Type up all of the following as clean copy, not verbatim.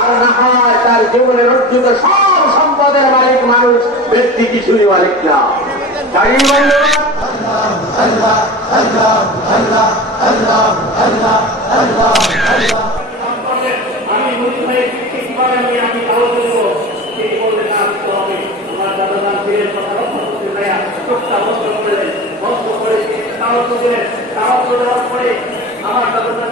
আর না হয় তার জীবনের অর্জিত সব সম্পদের মালিক মানুষ, ব্যক্তি কিছুই মালিক না। তাই বললো আল্লাহ আল্লাহ আল্লাহ আল্লাহ আল্লাহ আল্লাহ আল্লাহ। আমি মুসলিম ঠিক করে নিয়ে আমি তাও বলবো ঠিক বললে না হবে। আমার দাদা দান ফিরে কথা রক্ষা করতে দেয়া চোখটা বন্ধ করলেন, বন্ধ করে তাও তো দিলেন, তাও তো দেওয়ার পরে আমার দাদা দান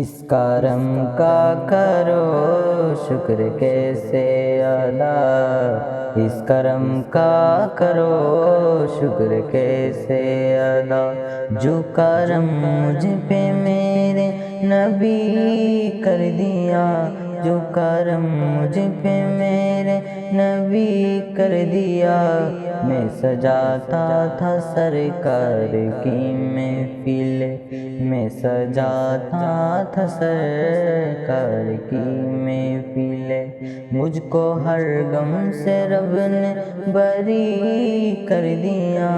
اس کرم کا کرو شکر کیسے ادا، اس کرم کا کرو شکر کیسے ادا، جو کرم مجھ پہ میرے نبی کر دیا، جو کرم مجھ پہ میرے نبی کر دیا، میں سجاتا تھا سرکار کی محفل، میں سجاتا تھا سرکار کی محفل، مجھ کو ہر غم سے رب نے بری کر دیا،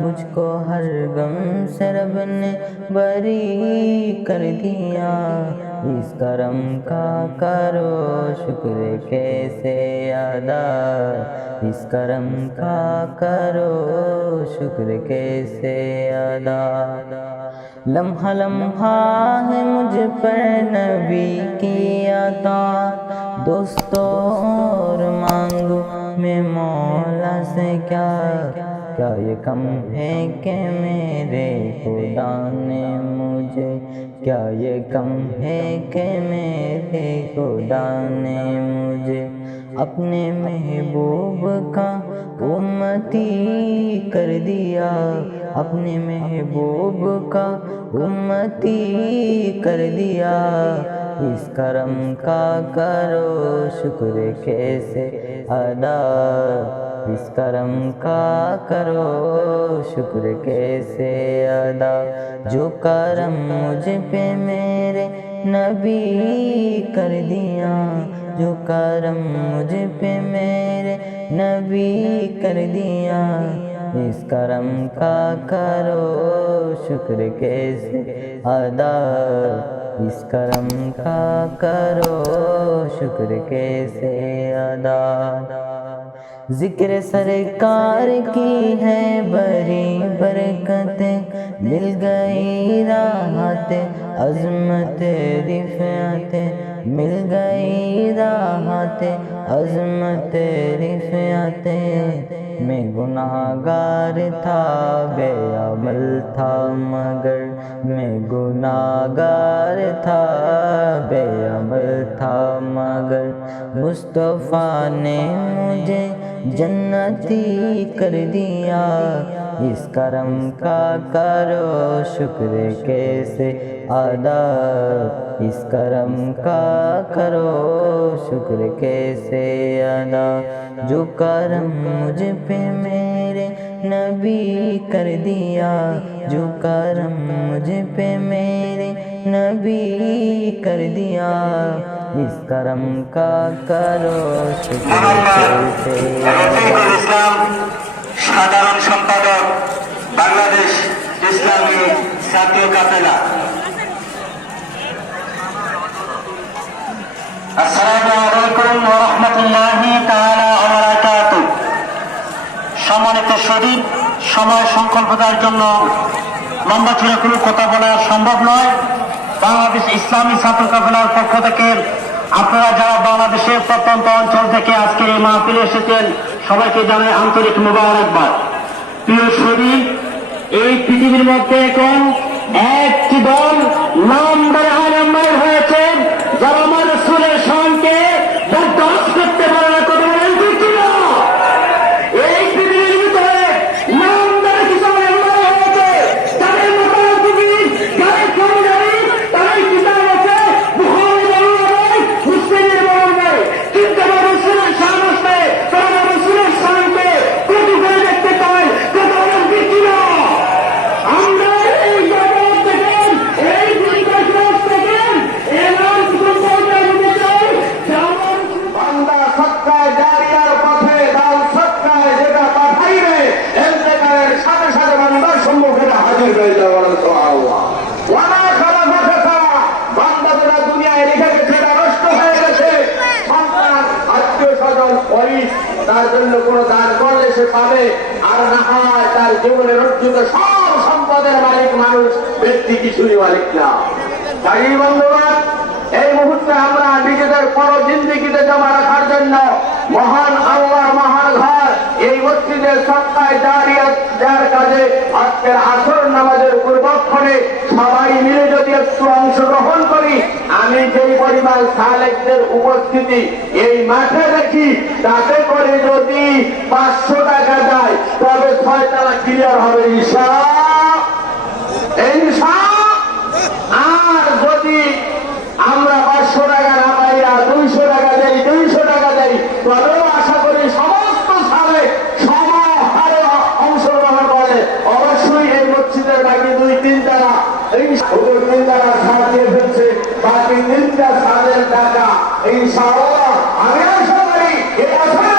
مجھ کو ہر غم سے رب نے بری کر دیا، اس کرم کا کرو شکر کیسے ادا، اس کرم کا کرو شکر کیسے ادا، لمحہ لمحہ ہے مجھ پر نبی کی عطا، دوستوں اور مانگو میں مولا سے کیا، کیا یہ کم ہے کہ میرے خدا نے مجھے، کیا یہ کم ہے کہ میرے خدا نے مجھے اپنے محبوب کا امتی کر دیا، اپنے محبوب کا امتی کر دیا، اس کرم کا کرو شکر کیسے ادا، اس کرم کا کرو شکر کیسے ادا، جو کرم مجھ پہ میرے نبی کر دیا، جو کرم مجھ پہ میرے نبی کر دیا، اس کرم کا کرو شکر کیسے ادا، اس کرم کا کرو شکر کیسے ادا، ذکر سرکار کی ہے بڑی برکتیں، مل گئی راحت عظمت رفعت، مل گئی راحت عظمت رفعت، میں گناہگار تھا بے عمل تھا مگر، میں گناہگار تھا بے عمل تھا مگر، مصطفیٰ نے مجھے جنتی کر دیا، اس کرم کا کرو شکر کیسے ادا، اس کرم کا کرو شکر کیسے ادا، جو کرم مجھ پہ میرے نبی کر دیا، جو کرم مجھ پہ میرے نبی کر دیا، اس کرم کا کرو شکر کیسے ادا۔ সাধারণ সম্পাদক বাংলাদেশ ইসলামী ছাত্র কাফেলা। আসসালামু আলাইকুম ওয়া রাহমাতুল্লাহি তাআলা ওয়া বারাকাতুহু। সম্মানিত শহীদ, সময় সংকল্পতার জন্য লম্বা চূড়া কোনো কথা বলা সম্ভব নয়। বাংলাদেশ ইসলামী ছাত্র কাফেলার পক্ষ থেকে আপনারা যারা বাংলাদেশের প্রত্যন্ত অঞ্চল থেকে আজকের এই মাহফিলে এসেছেন সবাইকে জানাই আন্তরিক মোবারকবাদ। প্রিয় শরীর, এই পৃথিবীর মধ্যে এখন একটি দল নাম ধরে আলম্বর হয়েছে যারা আমার রাসূলের শানকে বরদাস্ত করতে পারে না। কথা বলেন ঠিক কিনা? এই পৃথিবীর ভিতরে নাম ধরে কিছু আলম্বর হয়েছে তাদের মোটামুটি যারা কর্মচারী তারাই কিতাব আছে বুখারী বলবে মুসলিমের বলবে, কিন্তু আমার রাসূলের শান আছে তারা আমার রাসূলের শানকে কটু করে দেখতে চায়। কথা বলেন ঠিক কিনা? আমরা এই জগৎ থেকে এই বিকাশ থেকে এমন সম্পর্কে নিতে চাই যেমন বান্দা সৎকায় জারিয়ার পথে দাও সৎকায় যেটা পাঠাইবে এতেকারের সাথে সাথে বান্দার সম্মুখে হাজির হয়ে যাওয়া সুবহানাল্লাহ। ওয়ালা খালাফা ছাড়া বান্দা যেটা দুনিয়ায় রেখে গেছে এটা নষ্ট হয়ে গেছে। সন্তান আত্মীয় স্বজন ওয়ারিস তার জন্য কোনো দান করলে সে পাবে, আর না হয় তার জীবনের অর্জিত সব সম্পদের মালিক মানুষ, ব্যক্তি কিছুই মালিক না। তাই বন্ধুগণ, এই মুহূর্তে আমরা নিজেদের পর জিন্দিগিতে জমা রাখার জন্য মহান আল্লাহর মহান ঘর এই মসজিদের সপ্তাহে যার কাজে আজকের আসর নামাজের পূর্বক্ষণে সবাই মিলে যদি একটু অংশগ্রহণ করি, আমি যেই পরিমাণ সালেকদের উপস্থিতি এই মাঠে দেখি তাতে করে যদি 500 টাকা যায় তবে 6 তালা ক্লিয়ার হবে ইনশাআল্লাহ। আর যদি আমরা 500 টাকা না পাইয়া 200 টাকা দেই 200 টাকা দেই তবেও আশা করি সমস্ত সালে সমাহারে অংশগ্রহণ করে অবশ্যই এই মসজিদের বাকি 2-3 তারা এই 3 তারা ছাড় দিয়ে ফেলছে, বাকি 3টা সালের টাকা ইনশাআল্লাহ আমি আশা করি এই আসলে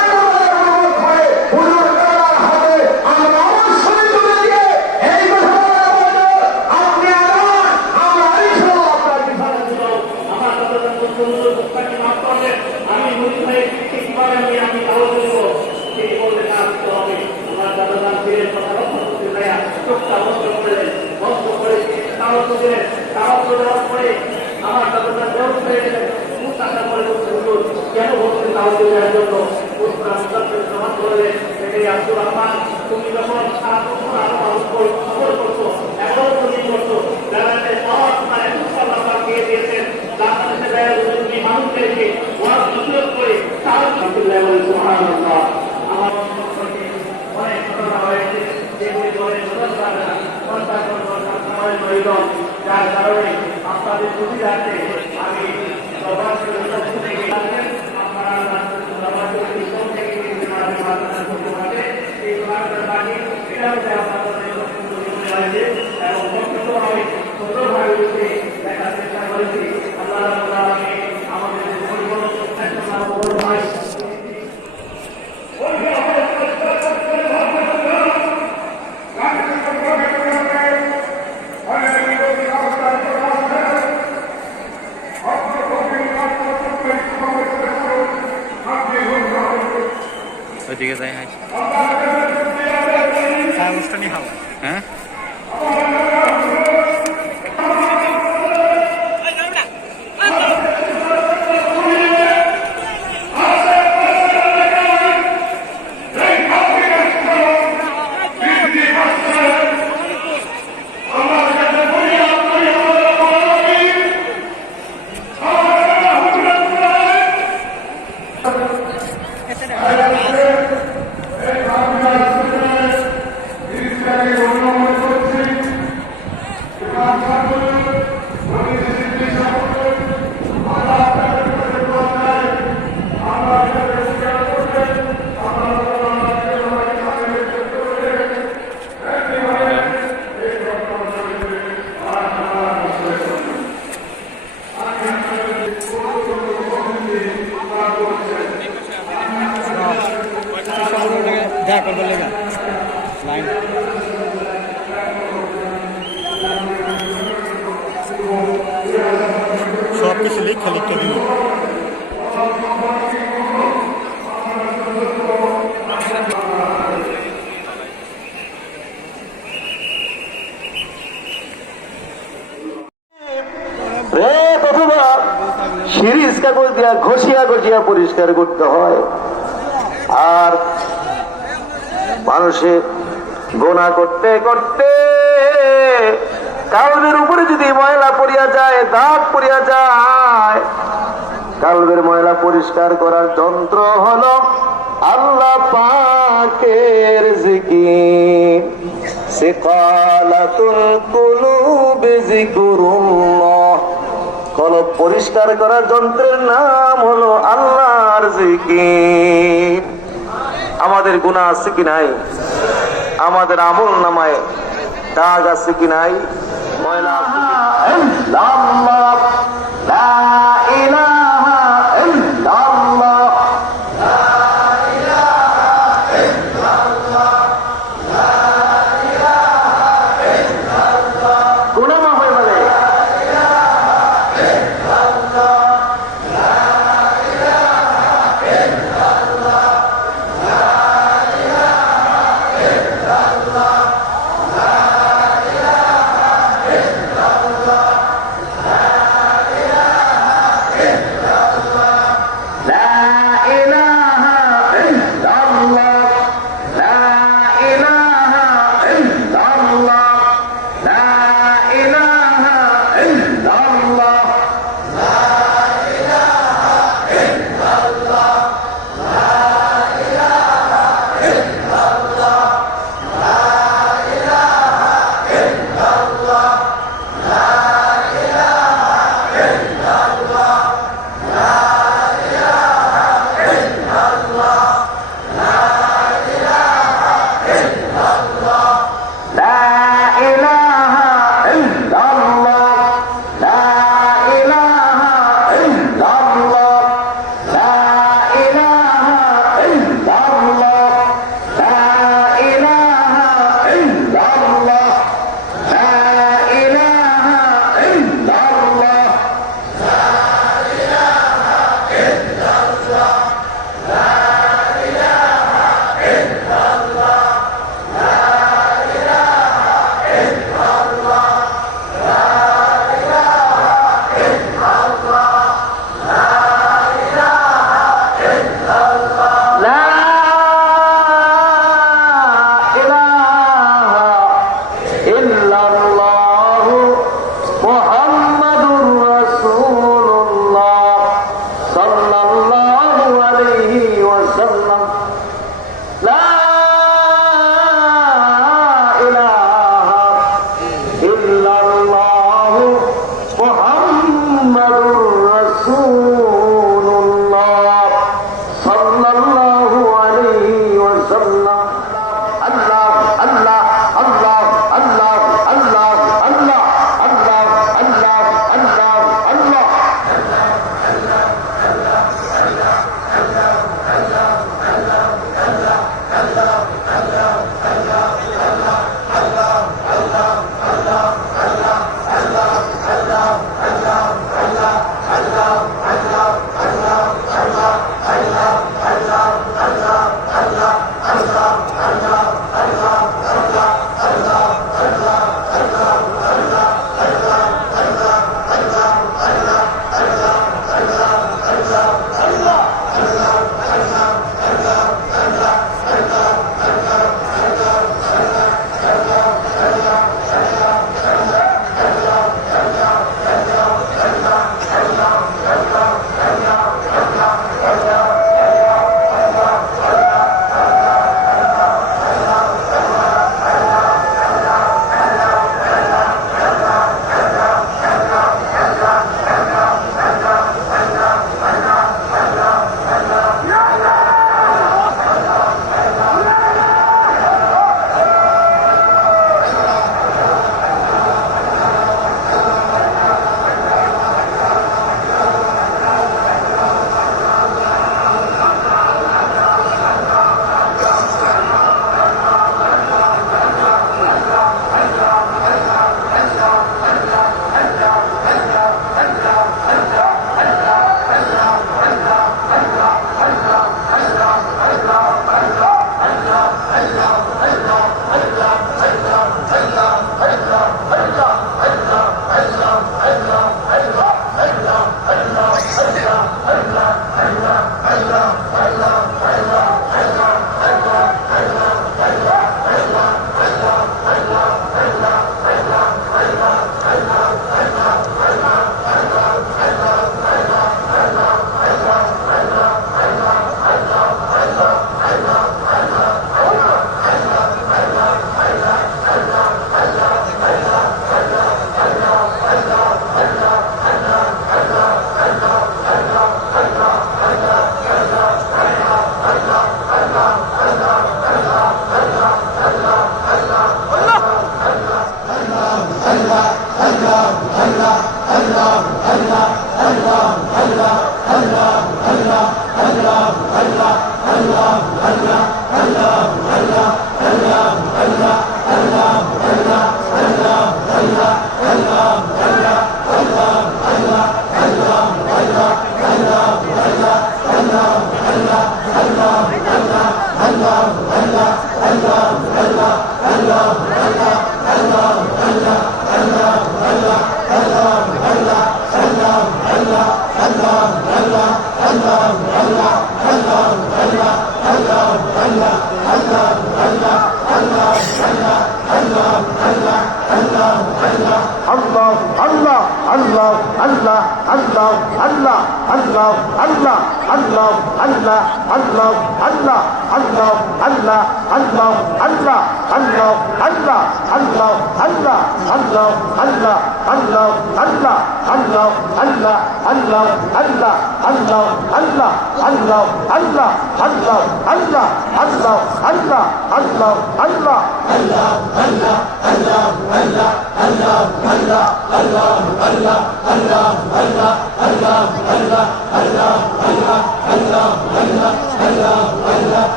কেন বলছেন তাহলে দেওয়ার জন্য সমাজ করলেন আব্দুর রহমান তুমি যখন আরো খবর করছো এখন তুমি করছো যারা দিয়ে দিয়েছেন তুমি মানুষদেরকে সুযোগ করে তারা আমার অনেক ঘটনা হয়েছে যেগুলি বলে যার কারণে আপনাদের সুবিধার্থে আমি ওইদিকে যাই হাই কাগজটা নিয়ে হাওয়া হ্যাঁ এই রেত অথবা সিরিজ কাগজ দিয়া ঘষিয়া ঘষিয়া পরিষ্কার করতে হয়। আর মানুষের গোনা করতে করতে কালবের উপরে যদি ময়লা পড়িয়া যায়, দাগ পড়িয়া যায়, কালবের ময়লা পরিষ্কার করার যন্ত্র হলো আল্লাহ পাকের জিকির। সিকালাতুল কুলুবি যিকরুল্লাহ, কলব পরিষ্কার করার যন্ত্রের নাম হলো আল্লাহর জিকির। আমাদের গুনাহ আছে কি নাই? আমাদের আমল নামায় দাগ আছে কি নাই? ময়লা আছে কি নাই? আল্লাহ, লা ইলাহা ইল্লাল্লাহ, গুনাহ মাফ হয়ে যাবে।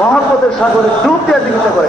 মহব্বতের সাগরে ডুব দিয়ে জীবিত করে।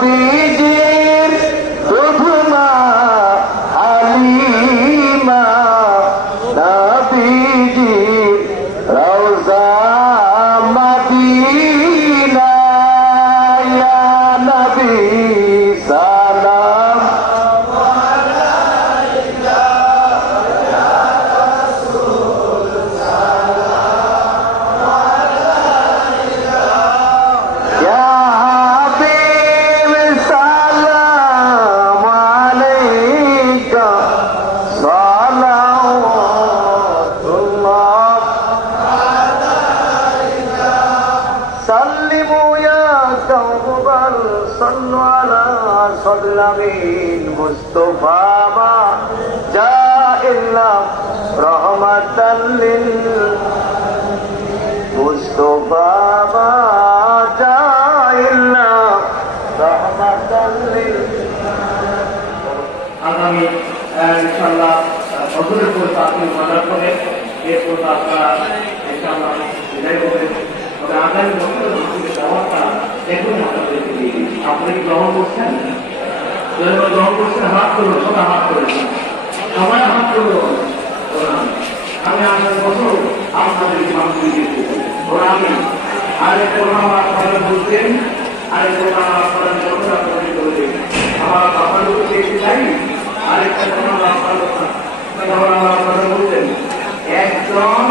নবীজির প্রথমা হালিমা নবীজির রওজা মদিনা ইয়া নবী সালাম ইয়া হাবিব সালাম আলাইকা সালাওয়াতুল্লাহ سلموا يا قوم بل صلوا على صدر الأمين مصطفى ما جاء إلا رحمة مصطفى ما جاء إلا رحمة আগামী ইনশাআল্লাহ হজুরের পর তাকে মাদার করে এরপর আপনারা ইনশাআল্লাহ বিদায় করবেন। তবে আগামী বছর হজুরের দাওয়াতটা এখন আপনাদেরকে দিয়ে দিচ্ছি। আপনারা কি গ্রহণ করছেন? যারা গ্রহণ করছেন হাত করুন, সবাই হাত করেছেন, সবাই হাত করুন। আমি আগামী বছর আপনাদেরকে মানুষ দিয়ে দিচ্ছি। ওরা আমি আরেক প্রোগ্রাম আপনারা বলতেন, আরেক প্রোগ্রাম আপনারা যখন আপনাদের করবেন আমার আপনাদের দেখতে চাই। আরেকটা প্রোগ্রাম আপনারা বলতেন একজন